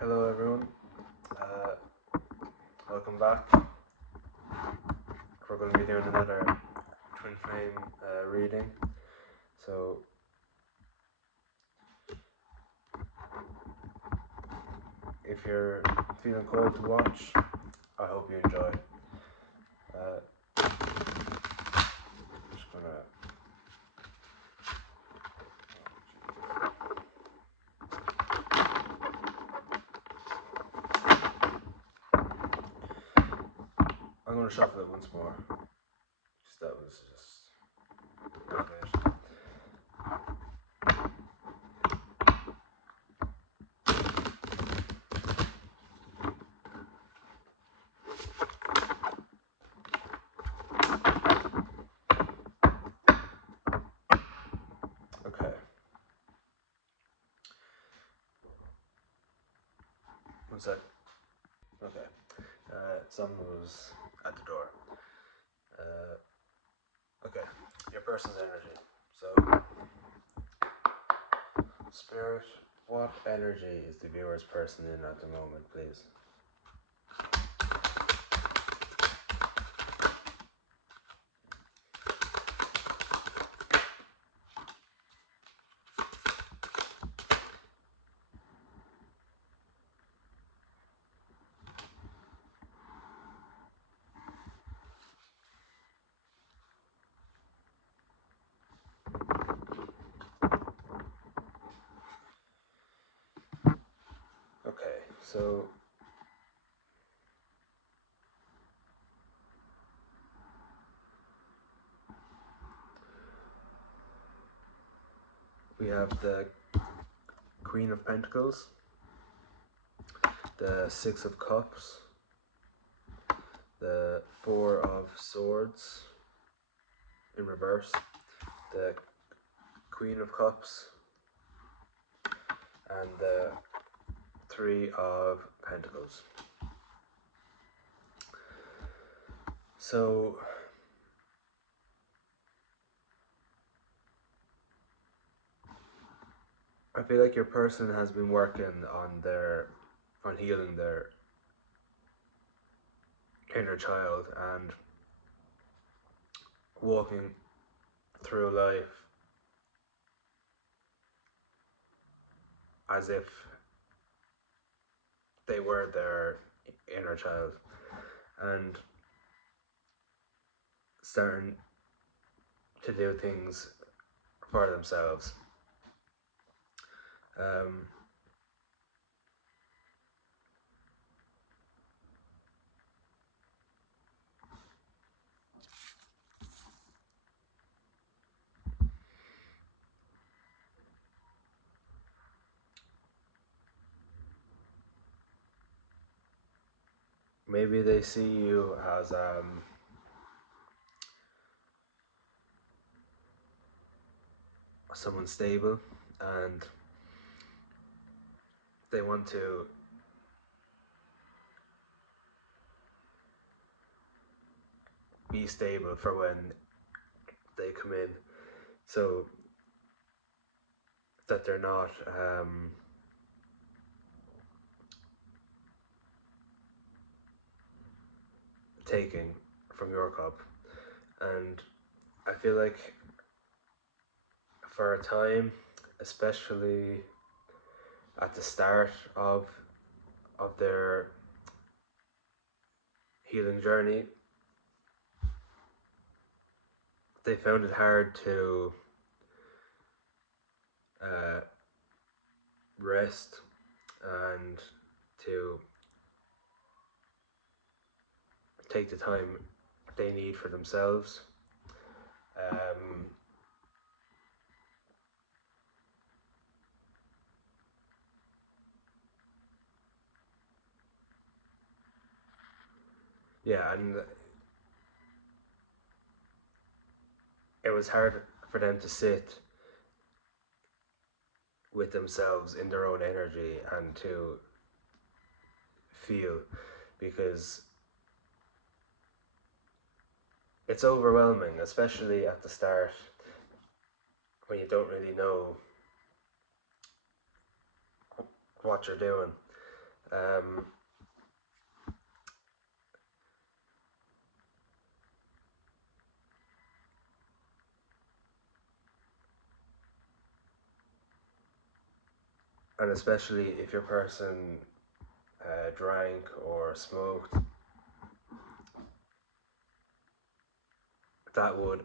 Hello everyone, uh, welcome back. We're going to be doing another twin flame reading. So if you're feeling called to watch, I hope you enjoy. I'm just gonna. I'm gonna shuffle it once more. That was just not it. Okay. One sec. Okay. Someone was at the door. Okay. Your person's energy. So, Spirit, what energy is the viewer's person in at the moment, please? Okay, so we have the Queen of Pentacles, the Six of Cups, the Four of Swords in reverse, the Queen of Cups, and the Three of Pentacles. So I feel like your person has been working on healing their inner child and walking through life as if they were their inner child and starting to do things for themselves. Maybe they see you as someone stable and they want to be stable for when they come in, so that they're not taking from your cup. And I feel like for a time, especially at the start of their healing journey, they found it hard to rest and to take the time they need for themselves. Yeah, and it was hard for them to sit with themselves in their own energy and to feel, because it's overwhelming, especially at the start when you don't really know what you're doing. Um, and especially if your person drank or smoked, that would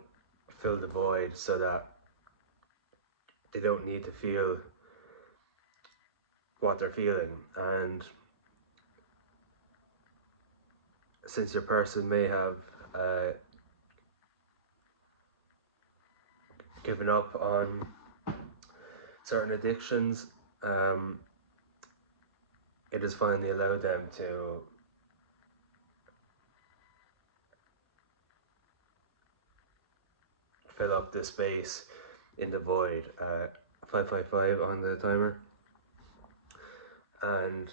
fill the void so that they don't need to feel what they're feeling. And since your person may have given up on certain addictions, it has finally allowed them to fill up the space in the void. 555 on the timer. And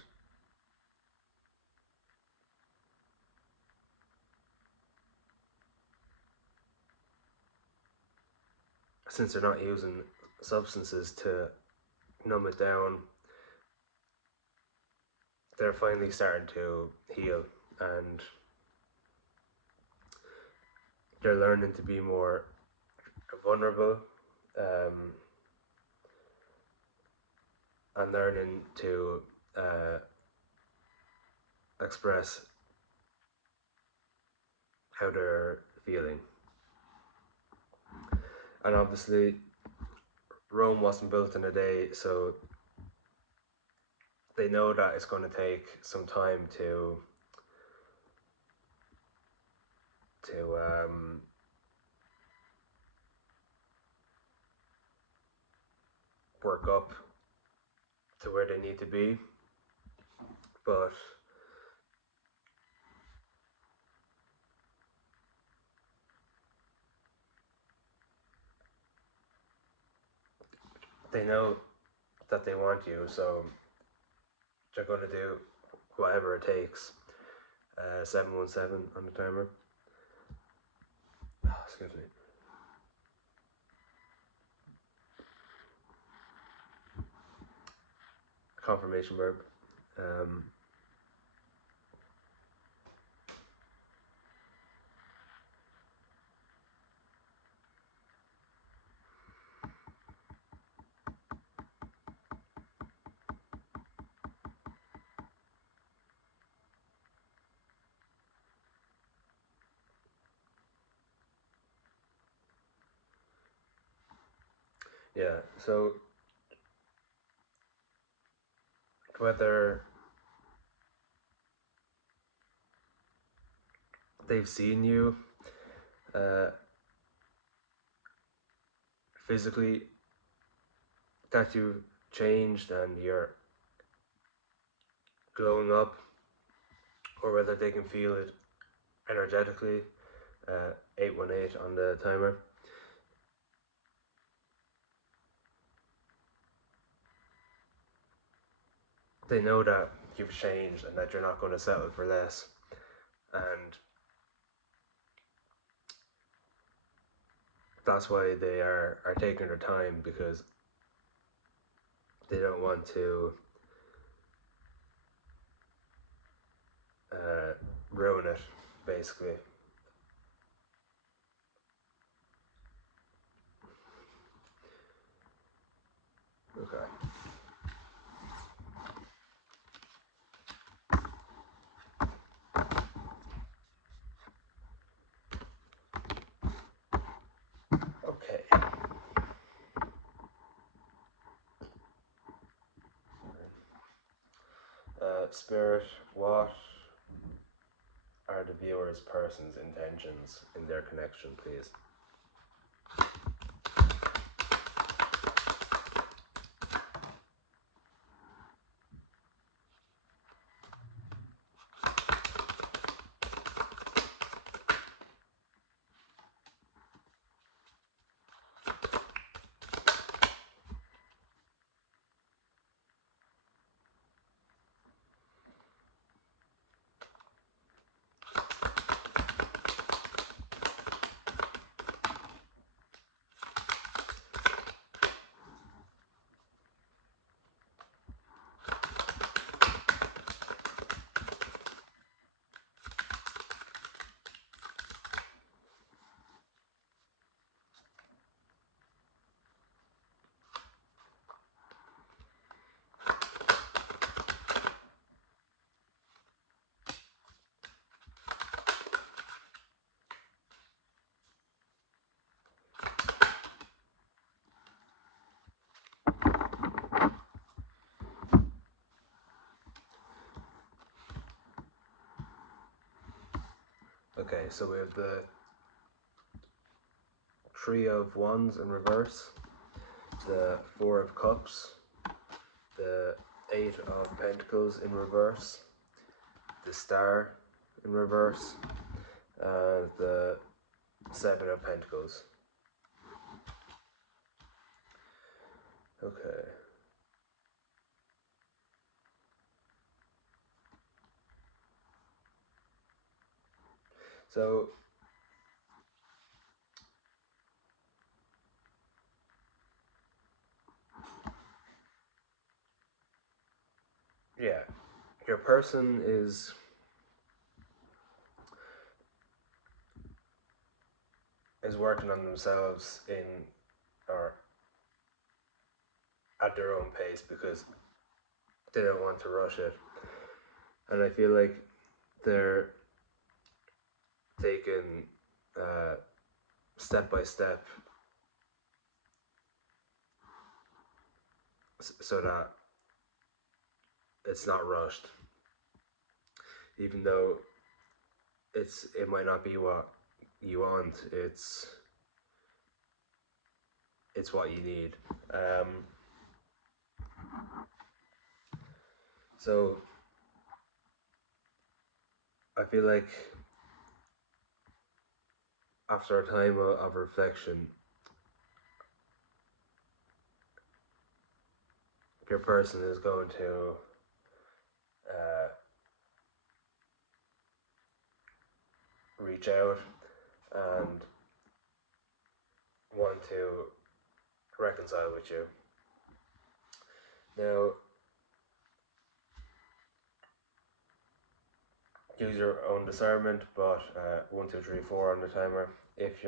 since they're not using substances to numb it down, they're finally starting to heal, and they're learning to be more vulnerable, and learning to express how they're feeling. And obviously, Rome wasn't built in a day, so they know that it's going to take some time to work up to where they need to be, but they know that they want you, so they're going to do whatever it takes. 717 on the timer. Oh, excuse me. Confirmation verb. Yeah, so whether they've seen you physically, that you've changed and you're glowing up, or whether they can feel it energetically, 818 on the timer. They know that you've changed and that you're not going to settle for less. And that's why they are taking their time, because they don't want to ruin it, basically. Okay. Okay. Spirit, what are the viewer's person's intentions in their connection, please? Okay, so we have the Three of Wands in reverse, the Four of Cups, the Eight of Pentacles in reverse, the Star in reverse, and the Seven of Pentacles. Okay. So, yeah, your person is working on themselves in or at their own pace because they don't want to rush it, and I feel like they're taking step by step so that it's not rushed, even though it might not be what you want. It's what you need. So I feel like after a time of reflection, your person is going to reach out and want to reconcile with you. Now, use your own discernment, but 1, 2, 3, 4 on the timer. If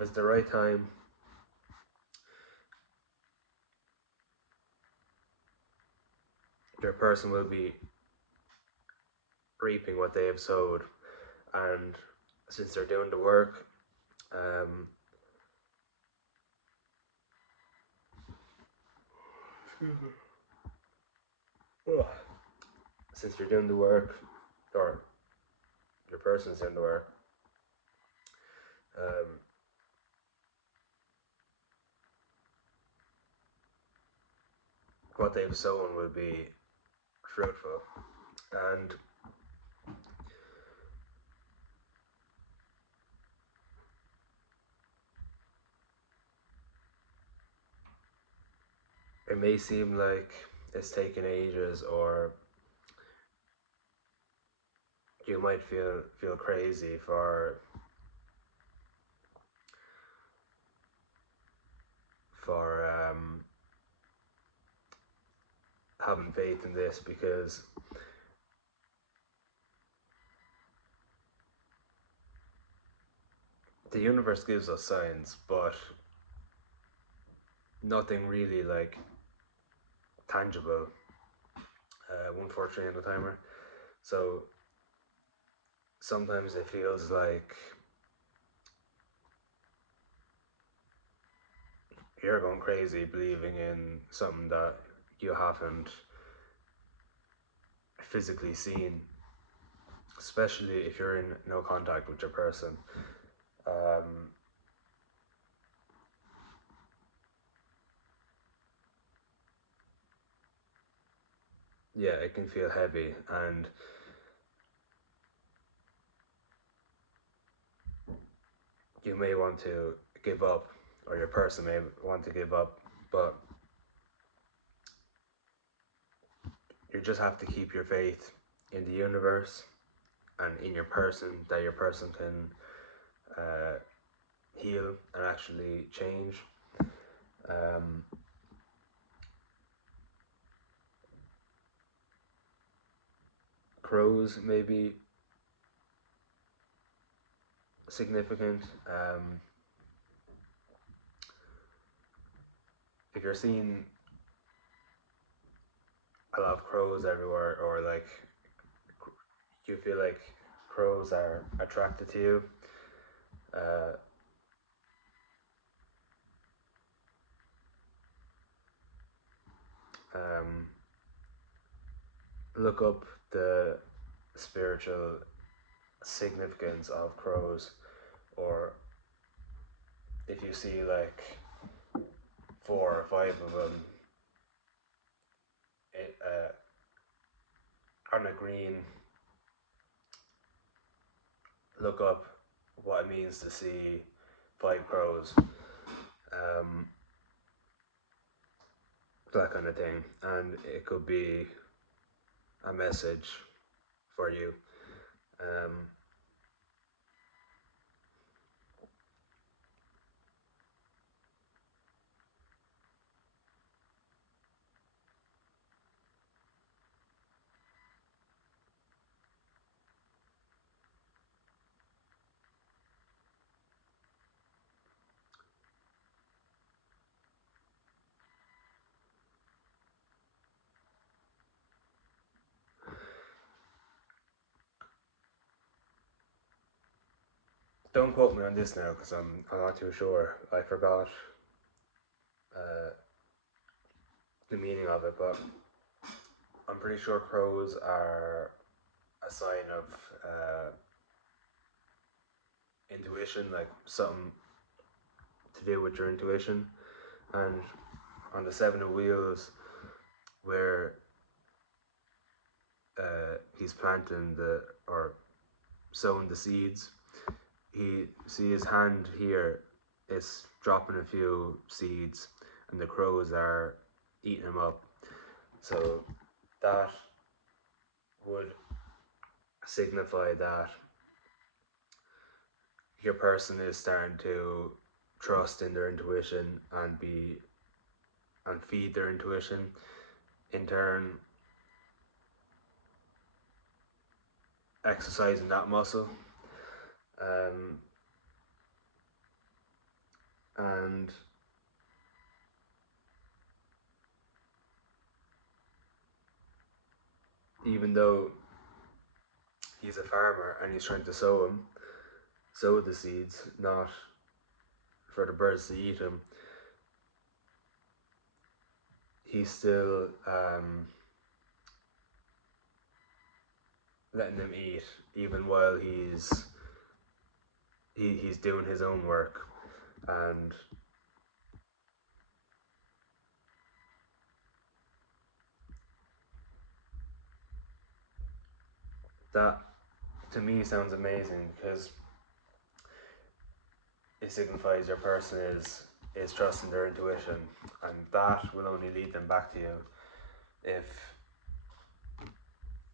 it's the right time, your person will be reaping what they have sowed, and since they're doing the work, since you're doing the work, or your person's doing the work, what they've sown will be fruitful. And it may seem like it's taken ages, or you might feel crazy for having faith in this, because the universe gives us signs, but nothing really like tangible. 1, 4, 3 on the timer. So sometimes it feels like you're going crazy believing in something that you haven't physically seen, especially if you're in no contact with your person. Yeah, it can feel heavy, and you may want to give up, or your person may want to give up, but you just have to keep your faith in the universe and in your person, that your person can heal and actually change. Crows may be significant. If you're seeing a lot of crows everywhere, or like you feel like crows are attracted to you, look up the spiritual significance of crows, or if you see like 4 or 5 of them on a green, look up what it means to see 5 crows, that kind of thing, and it could be a message for you. Don't quote me on this now because I'm not too sure. I forgot uh, the meaning of it, but I'm pretty sure crows are a sign of intuition, like something to do with your intuition. And on the Seven of Wheels, where he's planting or sowing the seeds, he see his hand here is dropping a few seeds, and the crows are eating them up. So that would signify that your person is starting to trust in their intuition and feed their intuition, in turn exercising that muscle. And even though he's a farmer and he's trying to sow the seeds, not for the birds to eat them, he's still letting them eat, even while he's doing his own work. And that, to me, sounds amazing, because it signifies your person is trusting their intuition, and that will only lead them back to you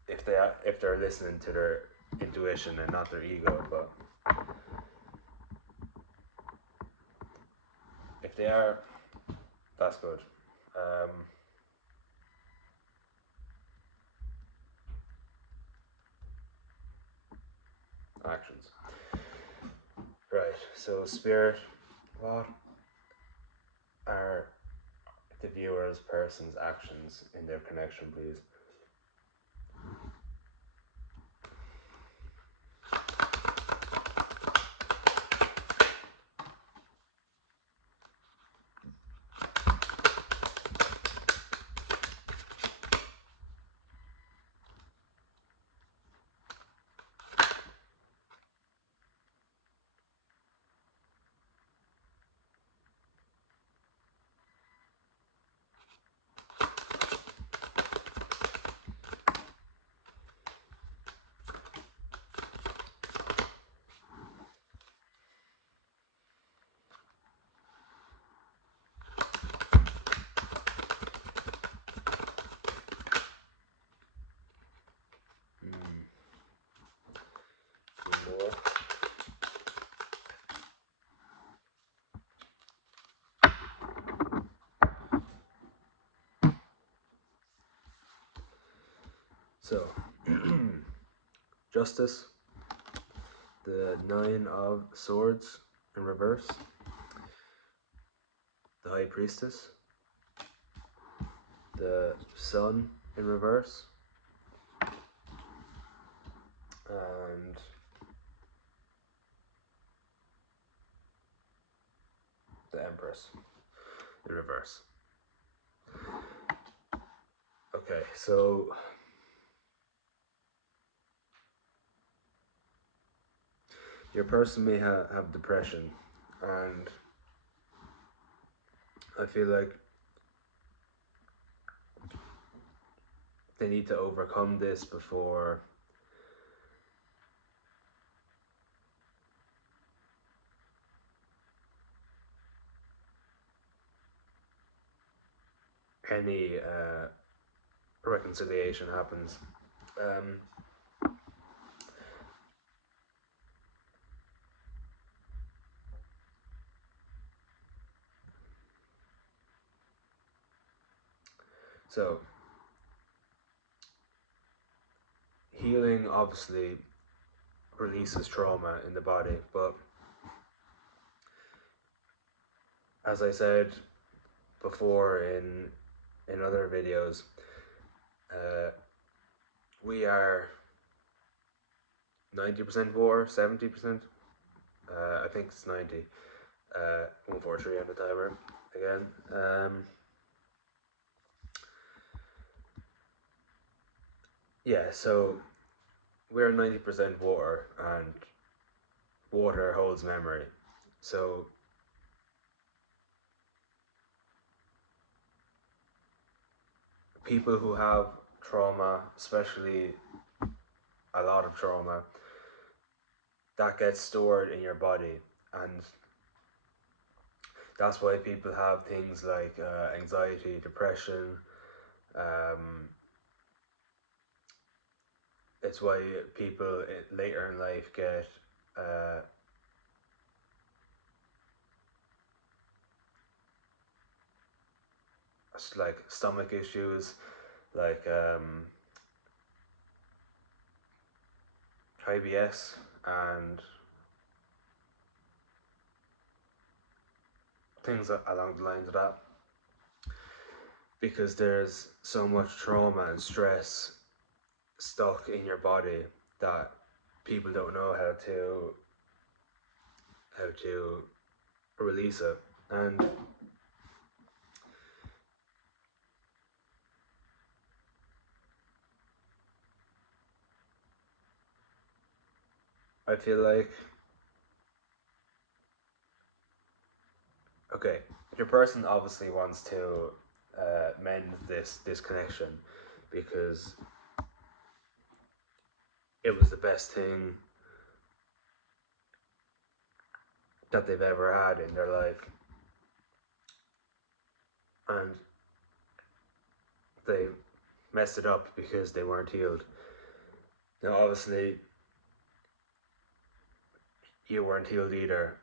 if they're listening to their intuition and not their ego. But if they are, that's good. Actions. Right, so spirit, what are the viewer's person's actions in their connection, please? More. So, Justice, the Nine of Swords in reverse, the High Priestess, the Sun in reverse, and the Empress in reverse. Okay, so your person may have depression, and I feel like they need to overcome this before any reconciliation happens. Um, so healing obviously releases trauma in the body, but as I said before in other videos, uh, we are 90% water, 70%. I think it's 90. 143 on the timer again. Yeah, so we're 90% water, and water holds memory. So people who have trauma, especially a lot of trauma, that gets stored in your body, and that's why people have things like anxiety, depression. Um, it's why people later in life get uh, like stomach issues, like IBS, and things along the lines of that, because there's so much trauma and stress stuck in your body that people don't know how to release it. And I feel like, okay, your person obviously wants to mend this connection because it was the best thing that they've ever had in their life, and they messed it up because they weren't healed. Now, obviously, you weren't healed either,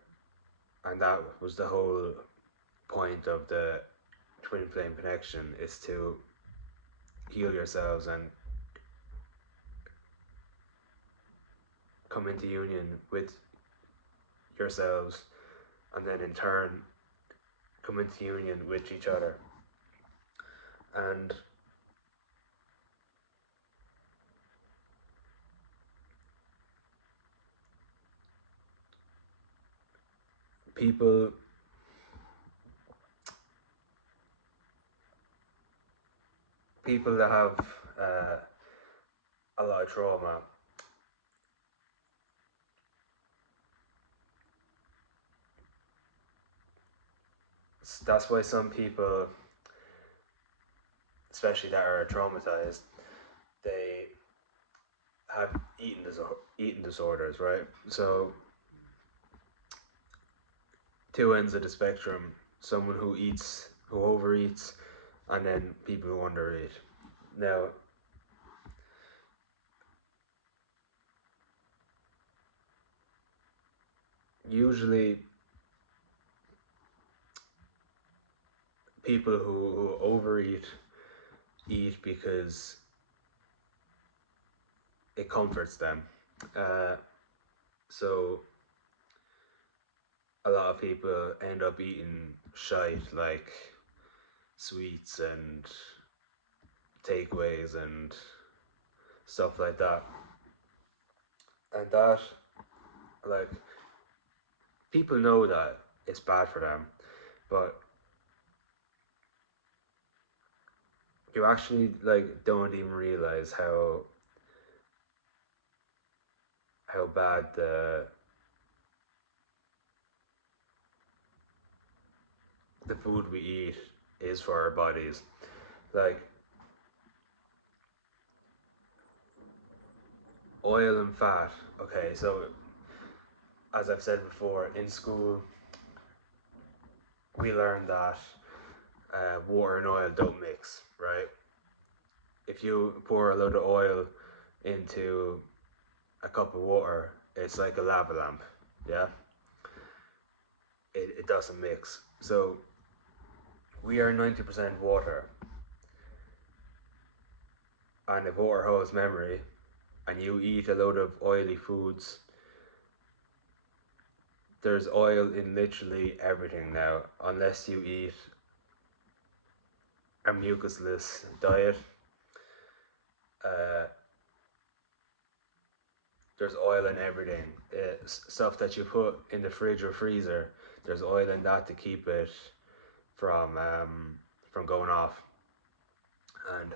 and that was the whole point of the twin flame connection, is to heal yourselves and come into union with yourselves, and then in turn come into union with each other. And people people that have uh, a lot of trauma, that's why some people, especially that are traumatized, they have eating disorders, right? So two ends of the spectrum: someone who overeats, and then people who undereat. Now, usually people who overeat eat because it comforts them. Uh, so a lot of people end up eating shite like sweets and takeaways and stuff like that. And that, like, people know that it's bad for them, but you actually like don't even realize how bad the food we eat is for our bodies. Like oil and fat. Okay, so as I've said before, in school we learned that water and oil don't mix, right? If you pour a load of oil into a cup of water, it's like a lava lamp, yeah? It doesn't mix. So we are 90% water, and if water holds memory, and you eat a load of oily foods, there's oil in literally everything now, unless you eat a mucusless diet. Uh, there's oil in everything. Stuff that you put in the fridge or freezer, there's oil in that to keep it from going off. And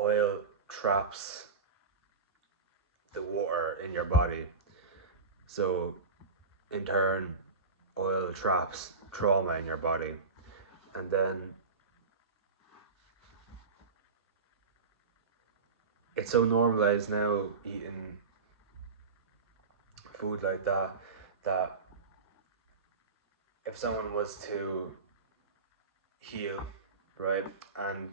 oil traps the water in your body. So in turn, oil traps trauma in your body. And then it's so normalized now eating food like that that if someone was to heal, right, and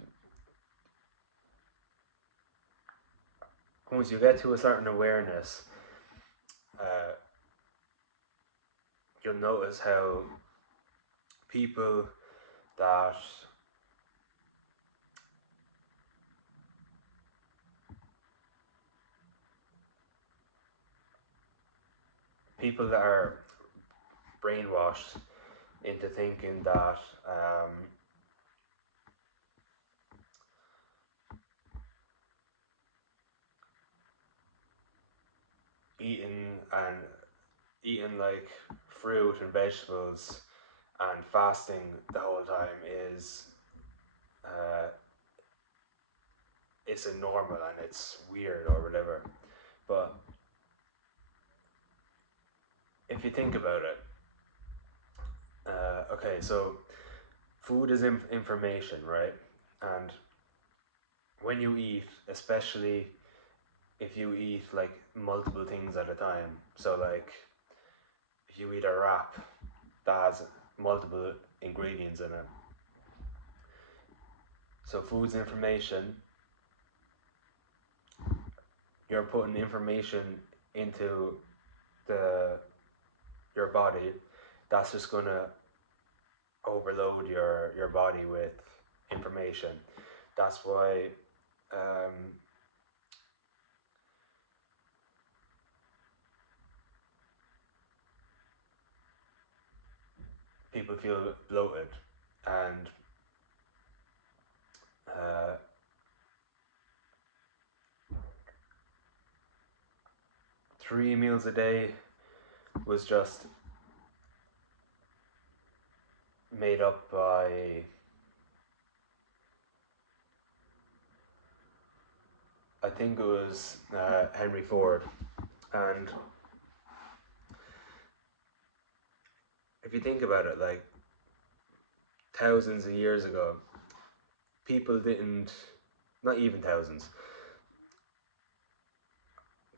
once you get to a certain awareness, uh, you'll notice how people that people that are brainwashed into thinking that eating and eating like fruit and vegetables and fasting the whole time is uh, it's a normal and it's weird or whatever. But if you think about it, okay, so food is information, right? And when you eat, especially if you eat like multiple things at a time, so like if you eat a wrap that has multiple ingredients in it, so food's information, you're putting information into the your body that's just gonna overload your body with information. That's why um, people feel bloated and uh, 3 meals a day was just made up by I think it was Henry Ford. And if you think about it, like thousands of years ago, people didn't, not even thousands,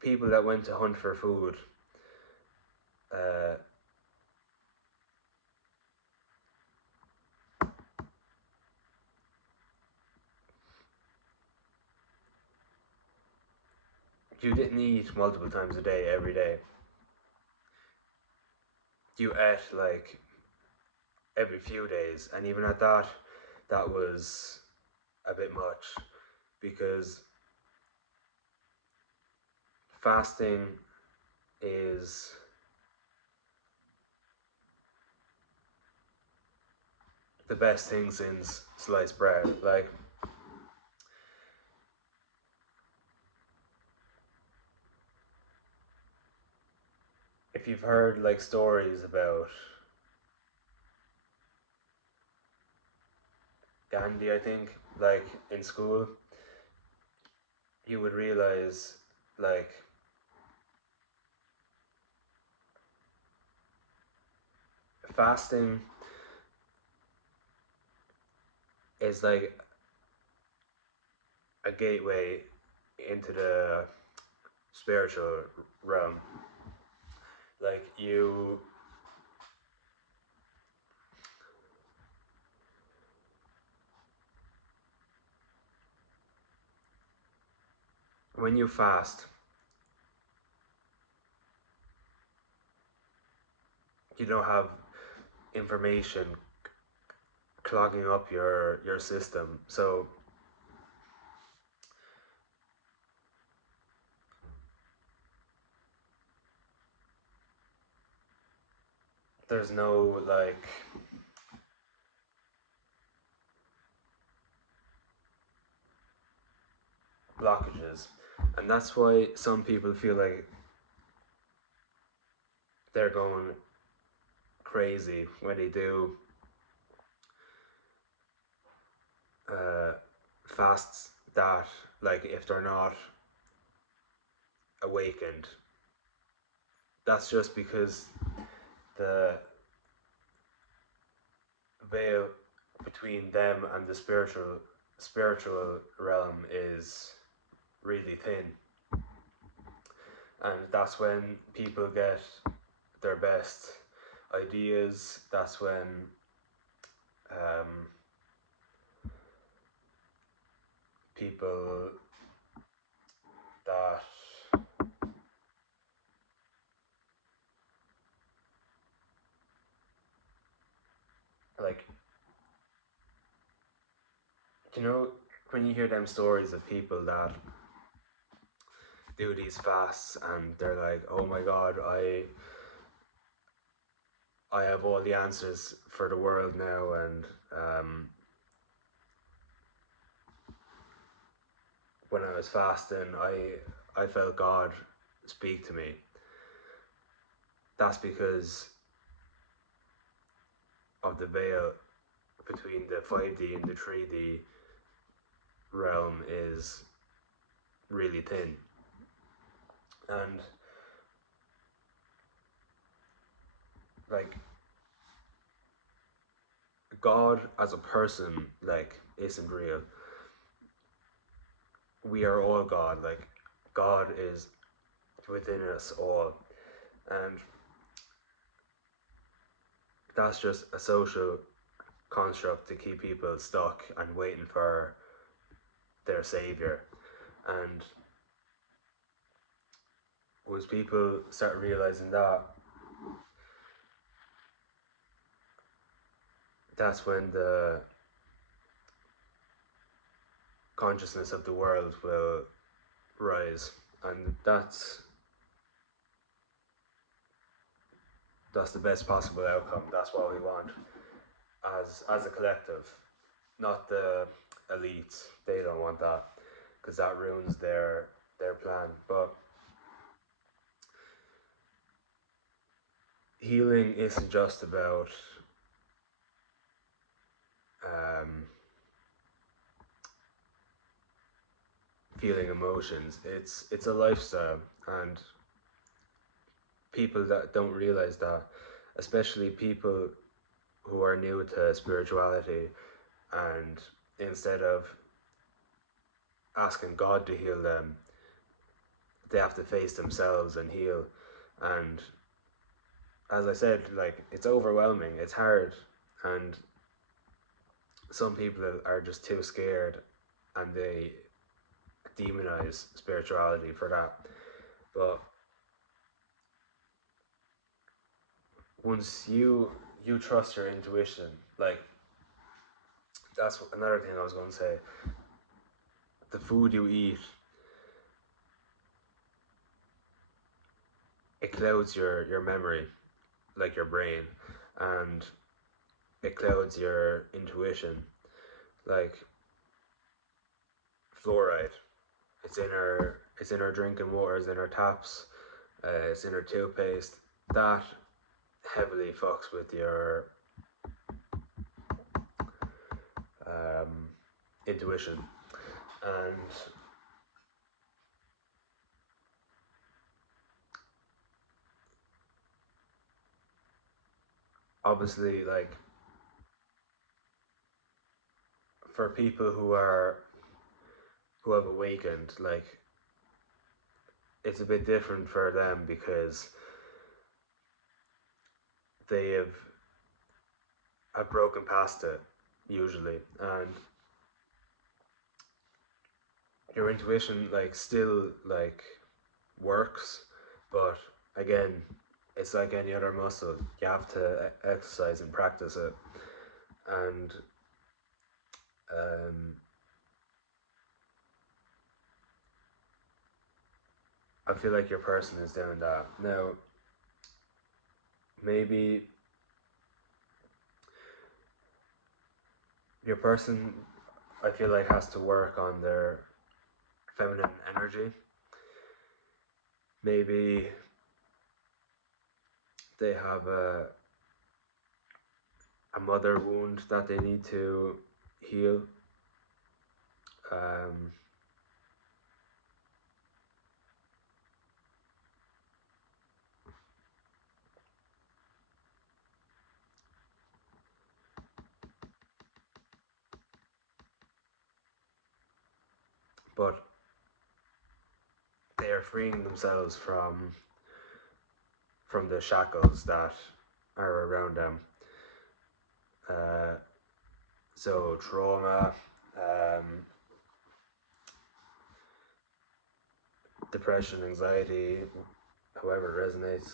people that went to hunt for food, uh, you didn't eat multiple times a day every day. You ate like every few days, and even at that, that was a bit much because fasting is the best thing since sliced bread. Like, if you've heard like stories about Gandhi, I think, like in school, you would realize like fasting is like a gateway into the spiritual realm. Like when you fast, you don't have information clogging up your system. So there's no like blockages. And that's why some people feel like they're going crazy when they do uh, fasts that, like, if they're not awakened. That's just because the veil between them and the spiritual realm is really thin, and that's when people get their best ideas. That's when um, people that like, you know, when you hear them stories of people that do these fasts and they're like, oh my god, I have all the answers for the world now, and when I was fasting, I felt God speak to me. That's because of the veil between the 5D and the 3D realm is really thin. And like, God as a person, like, isn't real. We are all God. Like, God is within us all. And that's just a social construct to keep people stuck and waiting for their savior. And once people start realizing that, that's when the consciousness of the world will rise, and that's the best possible outcome. That's what we want as a collective, not the elites. They don't want that because that ruins their plan. But healing isn't just about um, feeling emotions. It's a lifestyle, and people that don't realize that, especially people who are new to spirituality, and instead of asking God to heal them, they have to face themselves and heal. And as I said, like, it's overwhelming, it's hard, and some people are just too scared and they demonize spirituality for that. But once you trust your intuition, like, that's another thing I was going to say. The food you eat, it clouds your memory, like your brain, and it clouds your intuition. Like fluoride, it's in our drinking water, it's in our taps, it's in our toothpaste. That heavily fucks with your intuition. And obviously, like, for people who have awakened, like, it's a bit different for them because they have broken past it usually, and your intuition like still like works, but again, it's like any other muscle. You have to exercise and practice it, and um, I feel like your person is doing that now. Maybe your person, I feel like, has to work on their feminine energy. Maybe they have a mother wound that they need to heal. Um, but they are freeing themselves from the shackles that are around them. Uh, so trauma, um, depression, anxiety, however it resonates.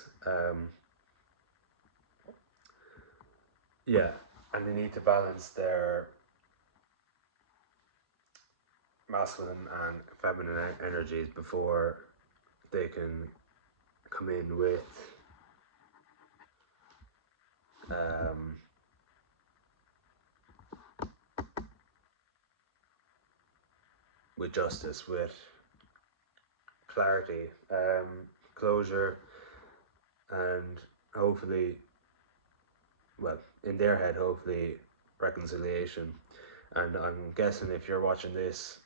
Yeah, and they need to balance their masculine and feminine energies before they can come in um, with justice, with clarity, closure, and hopefully, well, in their head, hopefully, reconciliation. And I'm guessing if you're watching this,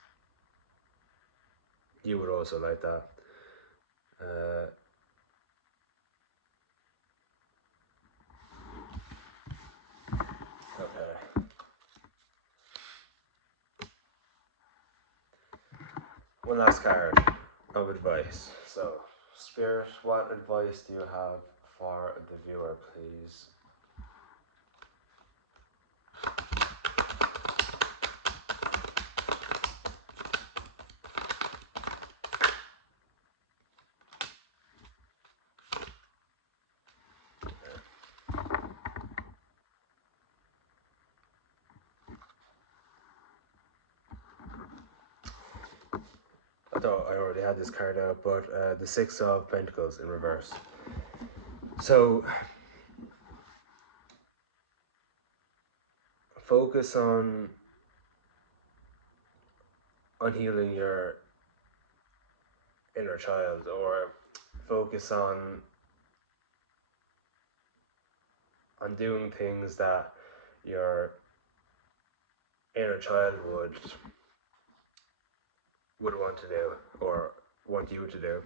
you would also like that. Uh, okay. One last card of advice. So, Spirit, what advice do you have for the viewer, please? I thought I already had this card out, but the Six of Pentacles in reverse. So, focus on healing your inner child, or focus on doing things that your inner child would want to do or want you to do.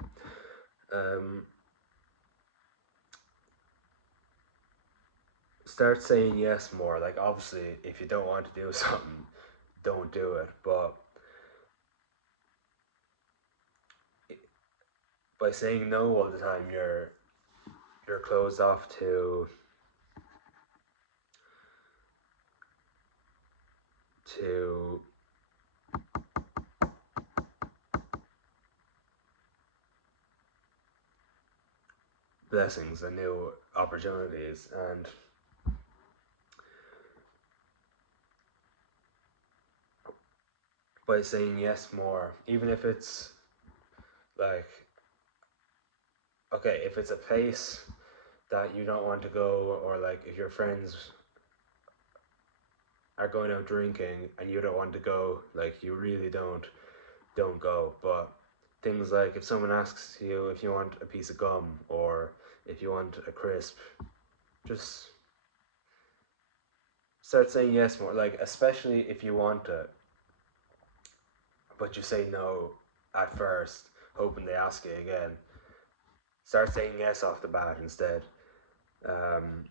Start saying yes more. Like, obviously, if you don't want to do something, don't do it. But by saying no all the time, you're closed off to blessings and new opportunities. And by saying yes more, even if it's like, okay, if it's a place that you don't want to go, or like if your friends are going out drinking and you don't want to go, like you really don't go. But things like if someone asks you if you want a piece of gum or if you want a crisp, just start saying yes more. Like, especially if you want it, but you say no at first, hoping they ask you again. Start saying yes off the bat instead. Um,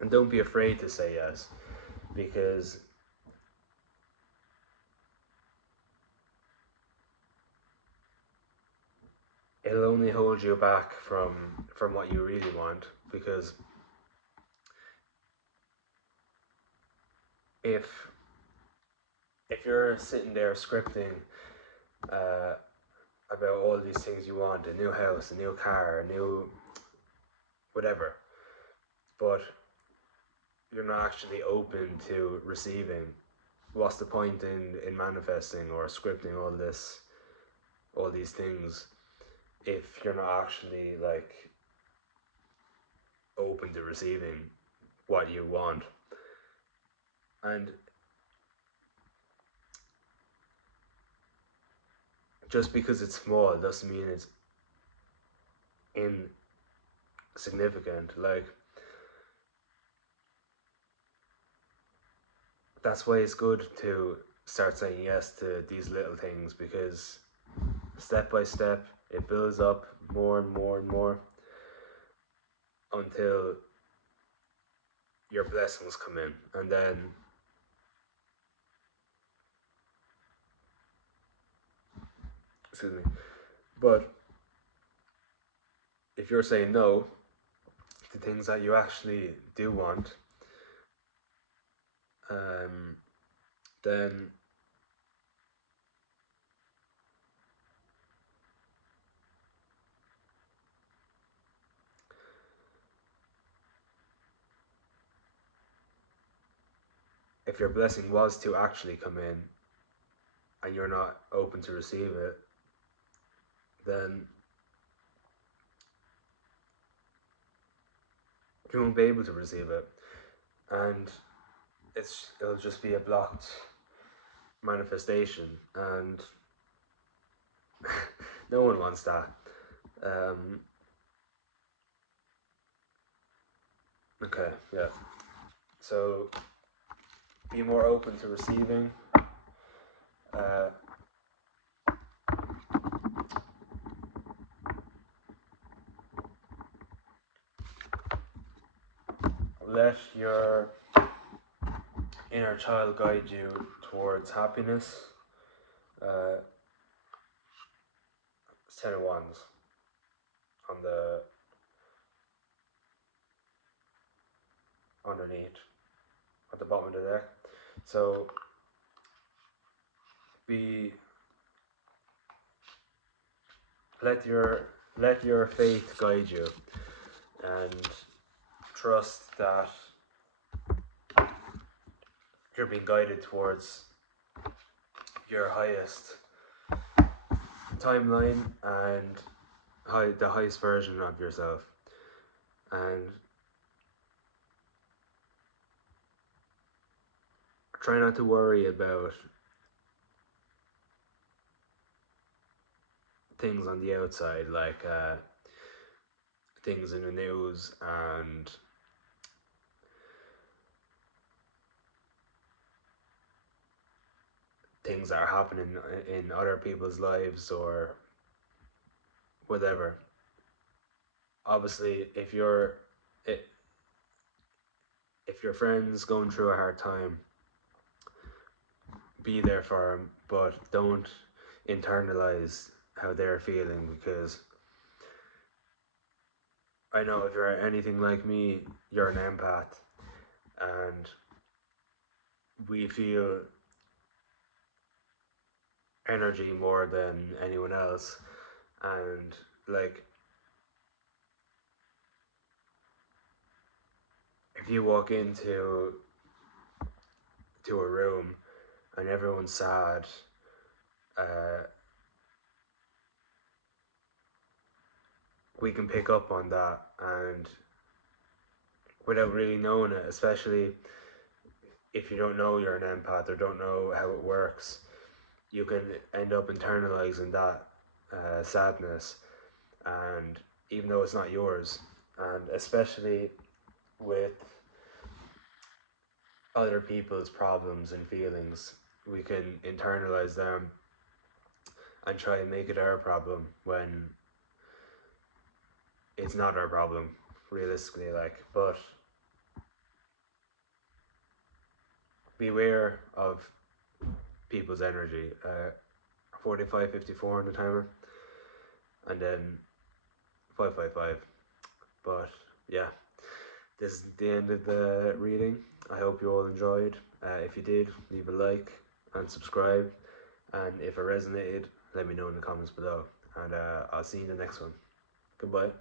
and don't be afraid to say yes, because it'll only hold you back from what you really want. Because if you're sitting there scripting uh, about all these things you want, a new house, a new car, a new whatever, but you're not actually open to receiving, what's the point in manifesting or scripting all these things if you're not actually like open to receiving what you want? And just because it's small doesn't mean it's insignificant. Like, that's why it's good to start saying yes to these little things, because step by step it builds up more and more and more until your blessings come in. And then excuse me, but if you're saying no to things that you actually do want, then if your blessing was to actually come in and you're not open to receive it, then you won't be able to receive it, and it'll just be a blocked manifestation, and no one wants that. Okay, yeah. So be more open to receiving. Uh, let your inner child guide you towards happiness. It's 10 of Wands on the underneath at the bottom of the deck. So let your faith guide you, and trust that you're being guided towards your highest timeline and the highest version of yourself. And try not to worry about things on the outside, like things in the news and things that are happening in other people's lives or whatever. Obviously, if your friend's going through a hard time, be there for them, but don't internalize how they're feeling, because I know if you're anything like me, you're an empath, and we feel energy more than anyone else. And like, if you walk into a room and everyone's sad, we can pick up on that, and without really knowing it, especially if you don't know you're an empath or don't know how it works, you can end up internalizing that sadness, and even though it's not yours. And especially with other people's problems and feelings, we can internalize them and try and make it our problem when it's not our problem, realistically. But beware of people's energy. 45:54 on the timer, and then 5:55. But yeah, this is the end of the reading. I hope you all enjoyed. If you did, leave a like and subscribe. And if it resonated, let me know in the comments below. And I'll see you in the next one. Goodbye.